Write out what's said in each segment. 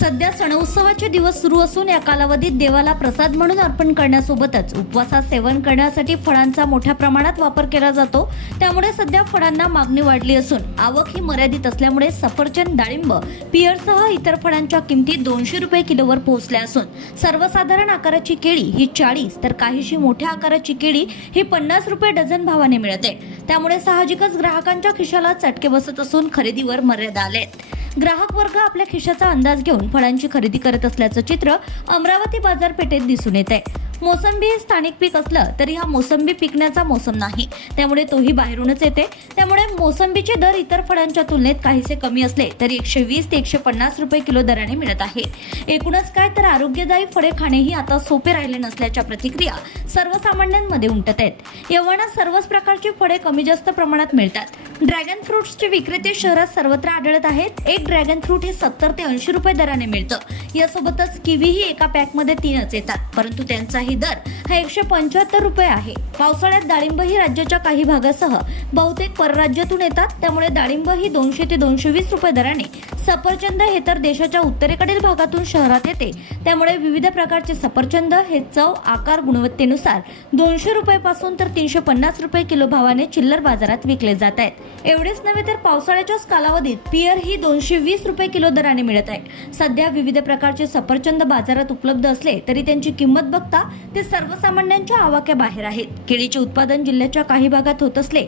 सध्या सणउत्सवाचे दिवस सुरू असून या कालावधीत देवाला प्रसाद म्हणून अर्पण करण्यासोबतच उपवासात सेवन करण्यासाठी फळांचा मोठ्या प्रमाणात वापर केला जातो. त्यामुळे सध्या फळांना मागणी वाढली असून आवक ही मर्यादित असल्यामुळे सफरचंद डाळिंब पियरसह इतर फळांच्या किमती दोनशे रुपये किलोवर पोहोचल्या असून सर्वसाधारण आकाराची केळी ही चाळीस तर काहीशी मोठ्या आकाराची केळी ही पन्नास रुपये डझन भावाने मिळते. त्यामुळे साहजिकच ग्राहकांच्या खिशाला चटके बसत असून खरेदीवर मर्यादा आलेत. ग्राहक वर्ग आपल्या खिशाचा अंदाज घेऊन फळांची खरेदी करत असल्याचं चित्र अमरावती बाजारपेठेत दिसून येत आहे मोसंबी हे स्थानिक पीक असलं तरी हा मोसंबी पिकण्याचा मोसम नाही. त्यामुळे तोही बाहेरूनच येते. त्यामुळे मोसंबीचे दर इतर फळांच्या तुलनेत काहीसे कमी असले तरी एकशे वीस ते एकशे पन्नास रुपये किलो दराने मिळत आहे. एकूणच काय तर आरोग्यदायी फळे खाणेही आता सोपे राहिले नसल्याच्या प्रतिक्रिया सर्वसामान्यांमध्ये उमटत आहेत. यवनात सर्वच प्रकारची फळे कमी जास्त प्रमाणात मिळतात. ड्रॅगन फ्रुट्सचे विक्रेते शहरात सर्वत्र आढळत आहेत. एक ड्रॅगन फ्रूट हे सत्तर ते ऐंशी रुपये दराने मिळतं. यासोबतच किवीही एका पॅकमध्ये तीनच येतात. परंतु त्यांचाही दर हा एकशे पंच्याहत्तर रुपये आहे. पावसाळ्यात डाळिंब ही राज्याच्या काही भागासह बहुतेक परराज्यातून येतात. त्यामुळे डाळिंब ही दोनशे ते दोनशे वीस रुपये दराने सफरचंद हे तर देशाच्या उत्तरेकडील भागातून शहरात येते. त्यामुळे विविध प्रकारचे सफरचंद हे चव आकार गुणवत्तेनुसार दोनशे रुपयेपासून तर तीनशे पन्नास रुपये किलो भावाने चिल्लर बाजारात विकले जात आहेत. एवढेच नव्हे तर पावसाळ्याच्याच कालावधीत पियर ही दोनशे वीस रुपये किलो दराने मिळत आहे. सध्या विविध प्रकारचे सफरचंद बाजारात उपलब्ध असले तरी त्यांची किंमत बघता ते सर्वसामान्यांच्या आवाक्याबाहेर आहेत. केळीचे उत्पादन जिल्ह्याच्या काही भागात होत असले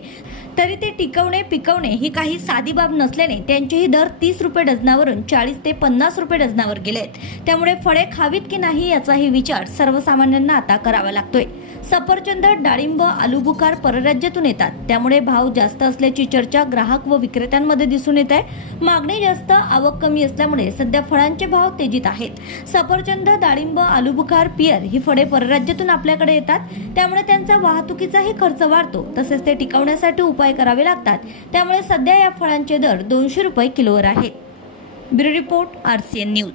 तरी ते टिकवणे पिकवणे ही काही साधी बाब नसल्याने त्यांचेही दर तीस रुपये डझनावरून चाळीस ते पन्नास रुपये डझनावर गेलेत. त्यामुळे फळे खावीत की नाही याचाही विचार सर्वसामान्यांना आता करावा लागतोय. सफरचंद डाळिंब आलूबुखार परराज्यातून येतात. त्यामुळे भाव जास्त असल्याची चर्चा ग्राहक व विक्रेत्यांमध्ये दिसून येत आहे. मागणी जास्त आवक कमी असल्यामुळे सध्या फळांचे भाव तेजीत आहेत. सफरचंद डाळिंब आलूबुखार पियर ही फळे परराज्यातून आपल्याकडे येतात. त्यामुळे त्यांचा वाहतुकीचाही खर्च वाढतो. तसेच ते टिकवण्यासाठी उपाय करावे लागतात. त्यामुळे सध्या या फळांचे दर दोनशे रुपये किलोवर आहेत. Bureau report R C N news.